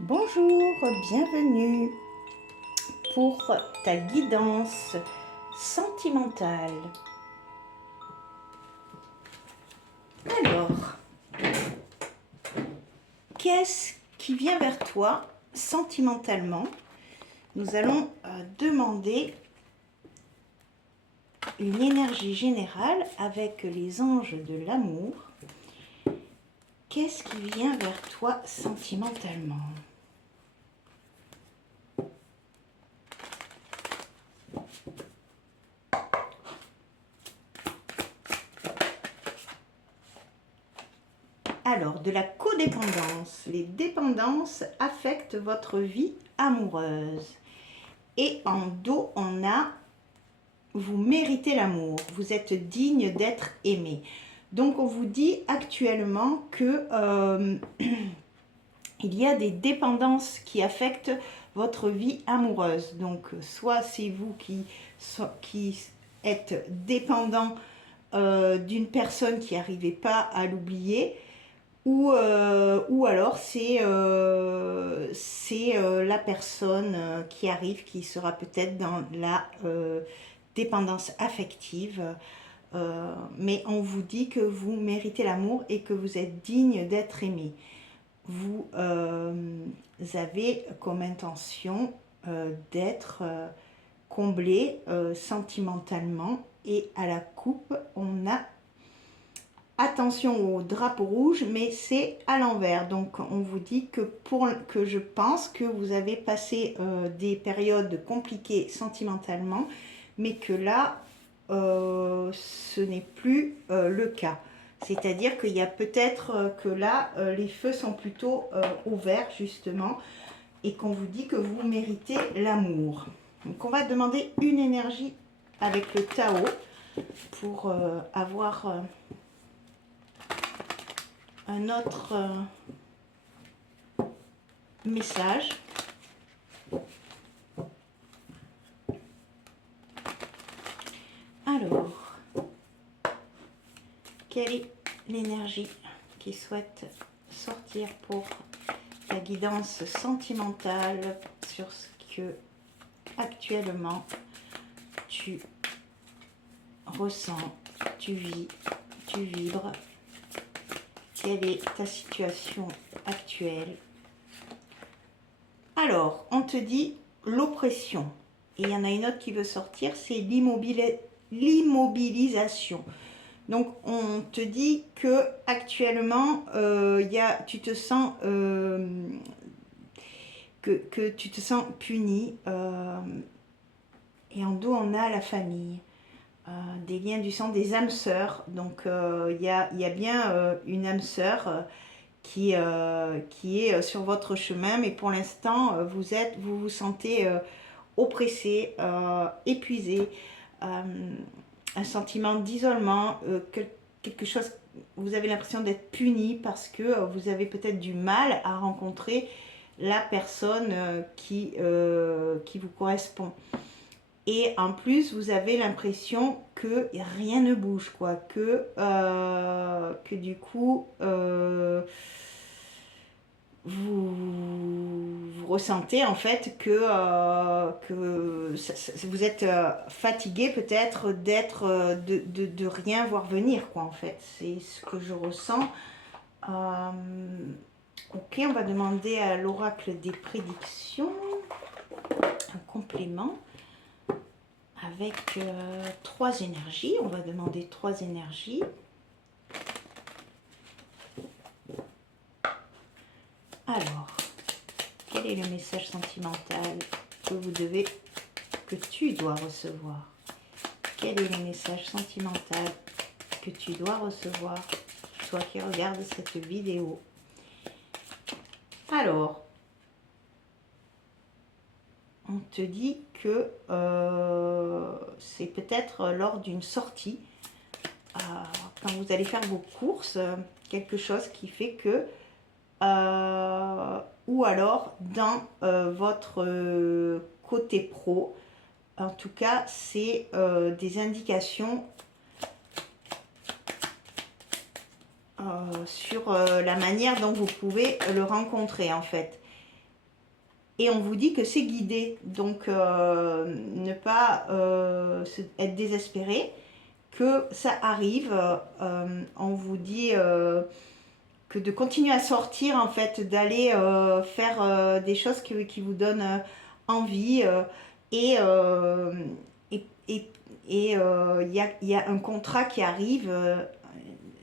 Bonjour, bienvenue pour ta guidance sentimentale. Alors, qu'est-ce qui vient vers toi sentimentalement? Nous allons demander une énergie générale avec les anges de l'amour. Qu'est-ce qui vient vers toi sentimentalement? Alors, de la codépendance. Les dépendances affectent votre vie amoureuse. Et en dos, on a vous méritez l'amour, vous êtes digne d'être aimé. Donc, on vous dit actuellement que il y a des dépendances qui affectent votre vie amoureuse. Donc, soit c'est vous qui êtes dépendant d'une personne qui n'arrivait pas à l'oublier, ou alors c'est la personne qui arrive, qui sera peut-être dans la dépendance affective. Mais on vous dit que vous méritez l'amour et que vous êtes digne d'être aimé. Vous avez comme intention d'être comblé sentimentalement, et à la coupe, on a attention au drapeau rouge, mais c'est à l'envers. Donc on vous dit que je pense que vous avez passé des périodes compliquées sentimentalement, mais que là ce n'est plus le cas. C'est-à-dire qu'il y a peut-être que là les feux sont plutôt ouverts justement, et qu'on vous dit que vous méritez l'amour. Donc on va demander une énergie avec le Tao pour avoir un autre message. Alors, quelle est l'énergie qui souhaite sortir pour la guidance sentimentale sur ce que actuellement tu ressens, tu vis, tu vibres? Quelle est ta situation actuelle? Alors, on te dit l'oppression. Et il y en a une autre qui veut sortir, c'est l'immobilisation. Donc, on te dit que actuellement, tu te sens que tu te sens puni. Et en dos, on a la famille. Des liens du sang, des âmes sœurs. Donc il y a bien une âme sœur qui est sur votre chemin, mais pour l'instant vous vous sentez oppressé, épuisé, un sentiment d'isolement, quelque chose, vous avez l'impression d'être puni parce que vous avez peut-être du mal à rencontrer la personne qui vous correspond. Et en plus, vous avez l'impression que rien ne bouge, quoi. Que du coup, vous ressentez en fait que vous êtes fatigué peut-être de rien voir venir, quoi, en fait. C'est ce que je ressens. Ok, on va demander à l'oracle des prédictions un complément avec 3 énergies. On va demander 3 énergies. Alors, quel est le message sentimental que tu dois recevoir? Quel est le message sentimental que tu dois recevoir, toi qui regardes cette vidéo? Alors, on te dit que c'est peut-être lors d'une sortie, quand vous allez faire vos courses, quelque chose qui fait que, ou alors dans votre côté pro, en tout cas c'est des indications sur la manière dont vous pouvez le rencontrer en fait. Et on vous dit que c'est guidé. Donc, ne pas être désespéré, que ça arrive. On vous dit que de continuer à sortir, en fait, d'aller faire des choses qui vous donnent envie. Et il y a un contrat qui arrive,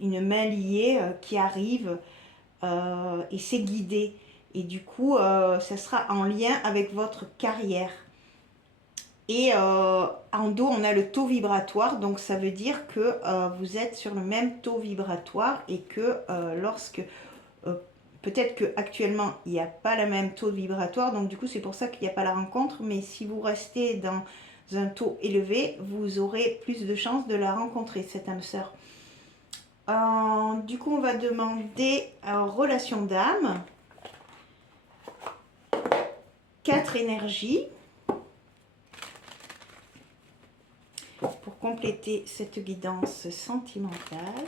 une main liée qui arrive, et c'est guidé. Et du coup, ça sera en lien avec votre carrière. Et en dos, on a le taux vibratoire, donc ça veut dire que vous êtes sur le même taux vibratoire et que lorsque peut-être qu'actuellement il n'y a pas le même taux vibratoire, donc du coup c'est pour ça qu'il n'y a pas la rencontre, mais si vous restez dans un taux élevé, vous aurez plus de chances de la rencontrer, cette âme sœur. Du coup, on va demander relation d'âme, 4 énergies. Pour compléter cette guidance sentimentale,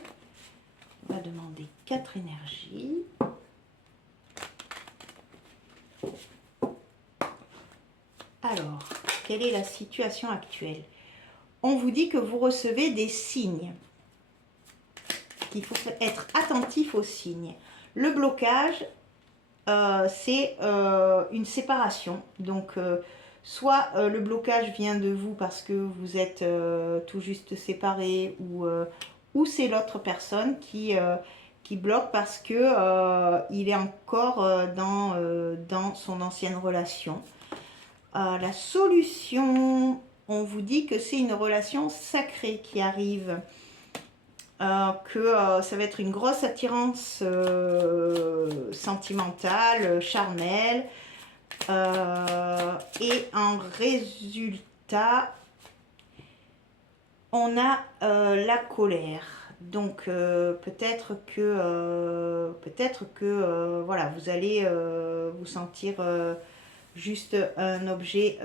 on va demander 4 énergies. Alors, quelle est la situation actuelle? On vous dit que vous recevez des signes, qu'il faut être attentif aux signes. Le blocage, c'est une séparation. Donc, soit le blocage vient de vous parce que vous êtes tout juste séparés, ou c'est l'autre personne qui bloque parce que il est encore dans son ancienne relation. La solution, on vous dit que c'est une relation sacrée qui arrive, que ça va être une grosse attirance sentimentale, charnelle, et en résultat, on a la colère. Donc peut-être que voilà, vous allez vous sentir juste un objet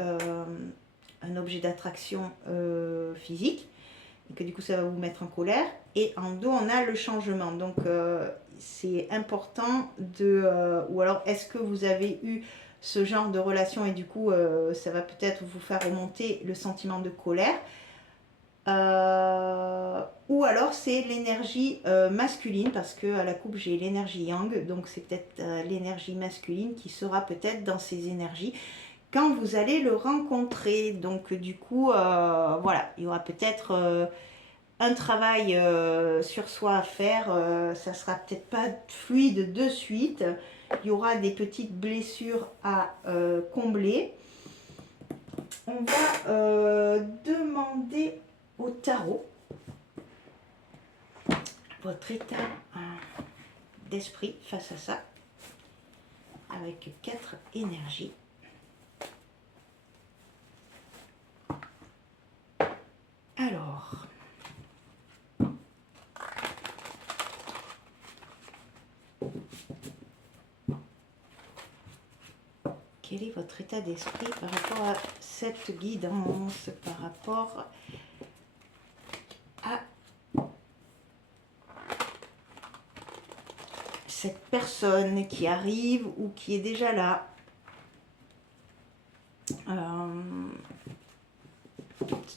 d'attraction physique, et que du coup ça va vous mettre en colère. Et en dos, on a le changement. Donc c'est important ou alors est-ce que vous avez eu ce genre de relation et du coup ça va peut-être vous faire remonter le sentiment de colère, ou alors c'est l'énergie masculine, parce que à la coupe j'ai l'énergie yang, donc c'est peut-être l'énergie masculine qui sera peut-être dans ces énergies quand vous allez le rencontrer. Donc du coup voilà, il y aura peut-être un travail sur soi à faire. Ça sera peut-être pas fluide de suite, il y aura des petites blessures à combler. On va demander au tarot votre état d'esprit face à ça, avec 4 énergies. Alors, quel est votre état d'esprit par rapport à cette guidance, par rapport à cette personne qui arrive ou qui est déjà là?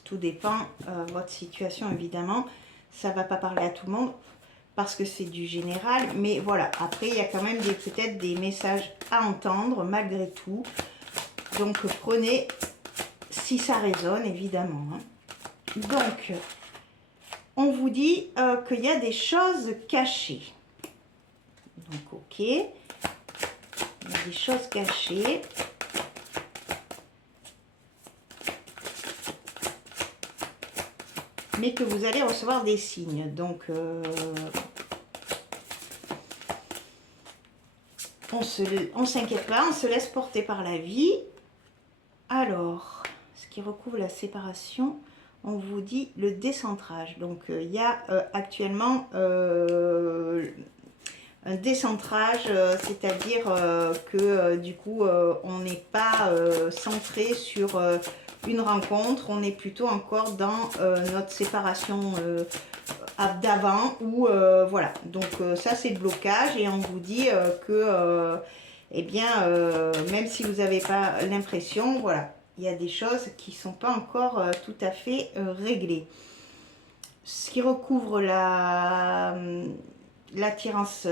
Tout dépend votre situation, évidemment. Ça ne va pas parler à tout le monde parce que c'est du général, mais voilà, après il y a quand même peut-être des messages à entendre malgré tout, donc prenez si ça résonne, évidemment, hein. Donc on vous dit qu'il y a des choses cachées, donc ok, il y a des choses cachées. Mais que vous allez recevoir des signes. Donc, on s'inquiète pas, on se laisse porter par la vie. Alors, ce qui recouvre la séparation, on vous dit le décentrage. Donc, il y a actuellement un décentrage, c'est-à-dire que du coup, on n'est pas centré sur une rencontre, on est plutôt encore dans notre séparation d'avant, ou voilà. Donc ça c'est le blocage, et on vous dit que eh bien, même si vous n'avez pas l'impression, voilà, il y a des choses qui ne sont pas encore tout à fait réglées. Ce qui recouvre l'attirance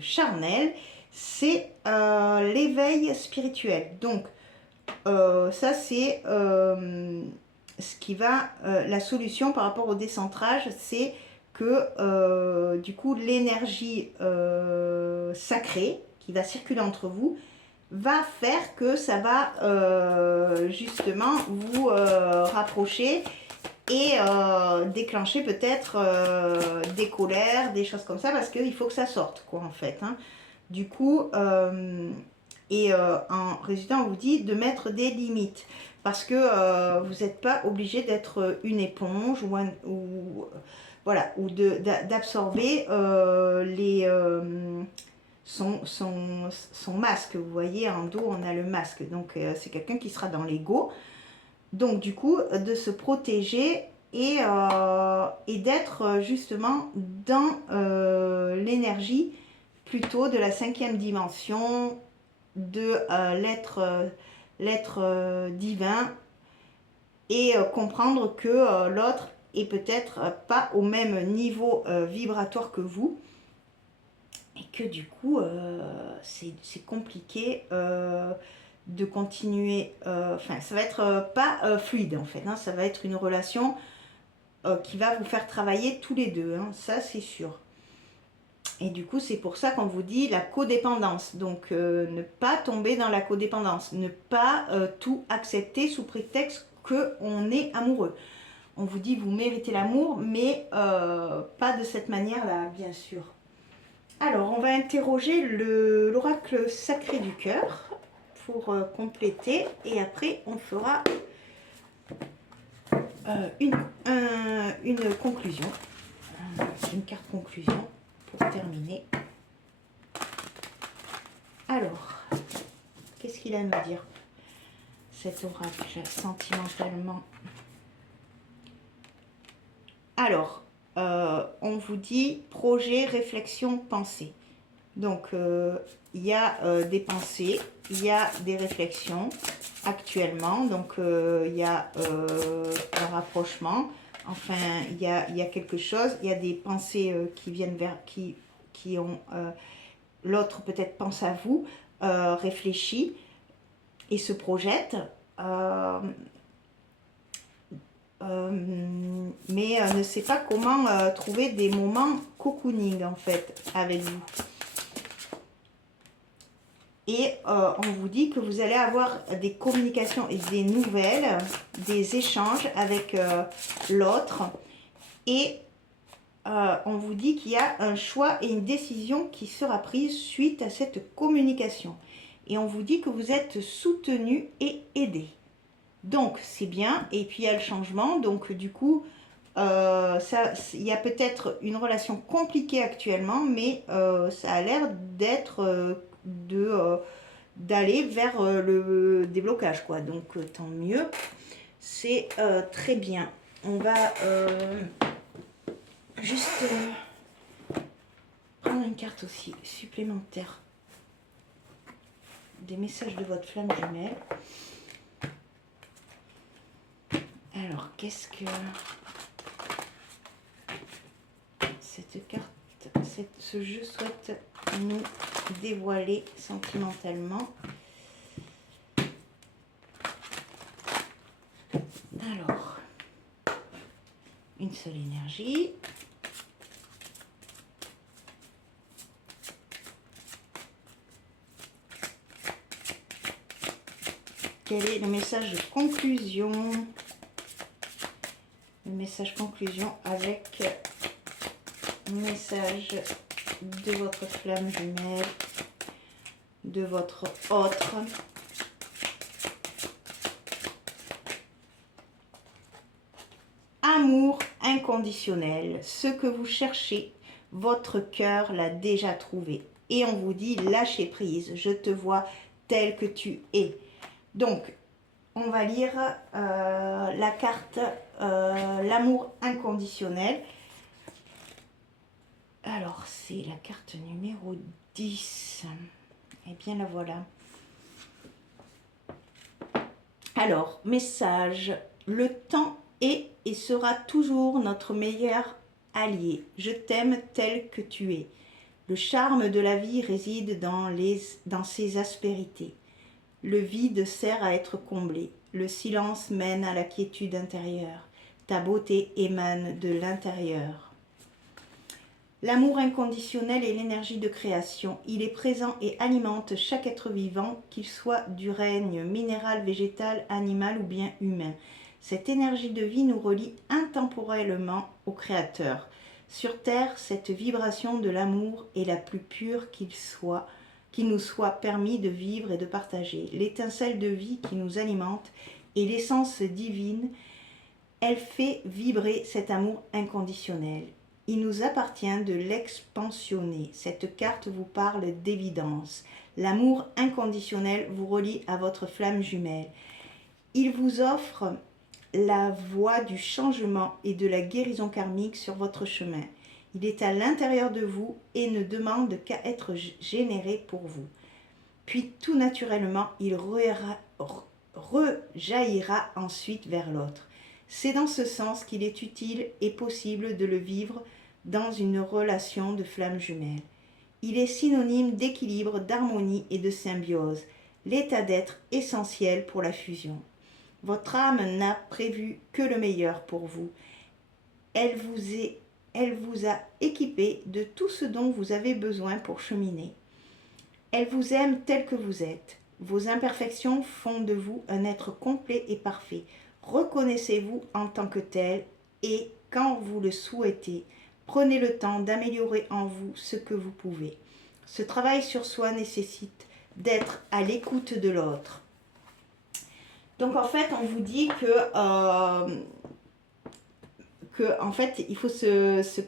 charnelle, c'est l'éveil spirituel. Donc, ça, c'est ce qui va, la solution par rapport au décentrage, c'est que du coup, l'énergie sacrée qui va circuler entre vous va faire que ça va justement vous rapprocher et déclencher peut-être des colères, des choses comme ça, parce qu'il faut que ça sorte, quoi, en fait. Hein. Du coup, en résultat, on vous dit de mettre des limites, parce que vous n'êtes pas obligé d'être une éponge voilà, ou d'absorber son masque. Vous voyez, en dos, on a le masque. Donc, c'est quelqu'un qui sera dans l'ego. Donc, du coup, de se protéger et d'être justement dans l'énergie plutôt de la 5e dimension, de l'être divin, et comprendre que l'autre est peut-être pas au même niveau vibratoire que vous, et que du coup c'est compliqué de continuer, enfin ça va être pas fluide en fait, hein, ça va être une relation qui va vous faire travailler tous les deux, hein, ça c'est sûr. Et du coup, c'est pour ça qu'on vous dit la codépendance. Donc, ne pas tomber dans la codépendance. Ne pas tout accepter sous prétexte qu'on est amoureux. On vous dit, vous méritez l'amour, mais pas de cette manière-là, bien sûr. Alors, on va interroger l'oracle sacré du cœur pour compléter. Et après, on fera une conclusion. Une carte conclusion pour terminer. Alors, qu'est-ce qu'il a à nous dire, cet oracle, sentimentalement? Alors, on vous dit projet, réflexion, pensée. Donc, il y a des pensées, il y a des réflexions actuellement. Donc, il y a un rapprochement. Enfin, il y a quelque chose. Il y a des pensées qui viennent vers... qui ont... l'autre peut-être pense à vous, réfléchit et se projette, mais ne sait pas comment trouver des moments cocooning en fait avec vous. Et on vous dit que vous allez avoir des communications et des nouvelles, des échanges avec l'autre, et on vous dit qu'il y a un choix et une décision qui sera prise suite à cette communication. Et on vous dit que vous êtes soutenu et aidé. Donc, c'est bien. Et puis, il y a le changement. Donc, du coup, il y a peut-être une relation compliquée actuellement, mais ça a l'air d'être d'aller vers le déblocage, quoi. Donc, tant mieux. C'est très bien. On va... juste prendre une carte aussi supplémentaire des messages de votre flamme jumelle. Alors, qu'est-ce que cette carte, ce jeu souhaite nous dévoiler sentimentalement? Alors, une seule énergie. Quel est le message de conclusion? Le message conclusion avec le message de votre flamme jumelle, de votre autre. Amour inconditionnel, ce que vous cherchez, votre cœur l'a déjà trouvé. Et on vous dit lâcher prise, je te vois tel que tu es. Donc, on va lire la carte l'amour inconditionnel. Alors, c'est la carte numéro 10. Eh bien, la voilà. Alors, message. Le temps est et sera toujours notre meilleur allié. Je t'aime tel que tu es. Le charme de la vie réside dans ses aspérités. Le vide sert à être comblé. Le silence mène à la quiétude intérieure. Ta beauté émane de l'intérieur. L'amour inconditionnel est l'énergie de création. Il est présent et alimente chaque être vivant, qu'il soit du règne minéral, végétal, animal ou bien humain. Cette énergie de vie nous relie intemporellement au Créateur. Sur Terre, cette vibration de l'amour est la plus pure qu'il nous soit permis de vivre et de partager. L'étincelle de vie qui nous alimente est l'essence divine. Elle fait vibrer cet amour inconditionnel. Il nous appartient de l'expansionner. Cette carte vous parle d'évidence. L'amour inconditionnel vous relie à votre flamme jumelle. Il vous offre la voie du changement et de la guérison karmique sur votre chemin. Il est à l'intérieur de vous et ne demande qu'à être généré pour vous. Puis tout naturellement, il rejaillira ensuite vers l'autre. C'est dans ce sens qu'il est utile et possible de le vivre dans une relation de flamme jumelle. Il est synonyme d'équilibre, d'harmonie et de symbiose, l'état d'être essentiel pour la fusion. Votre âme n'a prévu que le meilleur pour vous. Elle vous a équipé de tout ce dont vous avez besoin pour cheminer. Elle vous aime tel que vous êtes. Vos imperfections font de vous un être complet et parfait. Reconnaissez-vous en tant que tel et, quand vous le souhaitez, prenez le temps d'améliorer en vous ce que vous pouvez. Ce travail sur soi nécessite d'être à l'écoute de l'autre. Donc en fait, on vous dit que en fait, il faut se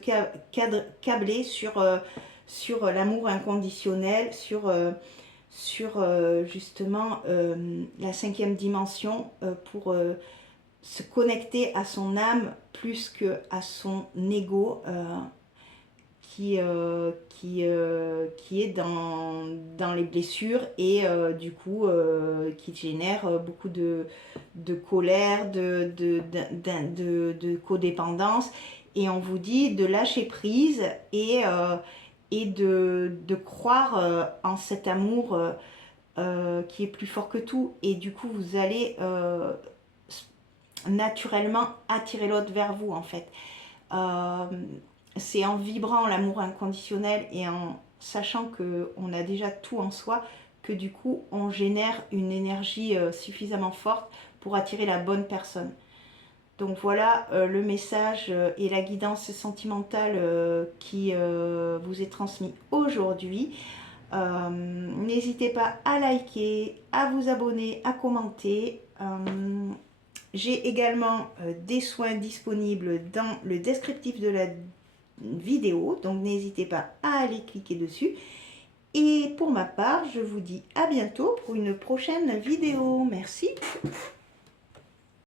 câbler sur l'amour inconditionnel, sur justement la 5e dimension pour se connecter à son âme plus qu'à son ego qui est dans les blessures et du coup qui génère beaucoup de colère, de codépendance. Et on vous dit de lâcher prise et de croire en cet amour qui est plus fort que tout. Et du coup, vous allez naturellement attirer l'autre vers vous, en fait. C'est en vibrant l'amour inconditionnel et en sachant qu'on a déjà tout en soi que du coup, on génère une énergie suffisamment forte pour attirer la bonne personne. Donc voilà le message et la guidance sentimentale qui vous est transmis aujourd'hui. N'hésitez pas à liker, à vous abonner, à commenter. J'ai également des soins disponibles dans le descriptif de la vidéo, donc n'hésitez pas à aller cliquer dessus. Et pour ma part, je vous dis à bientôt pour une prochaine vidéo. Merci.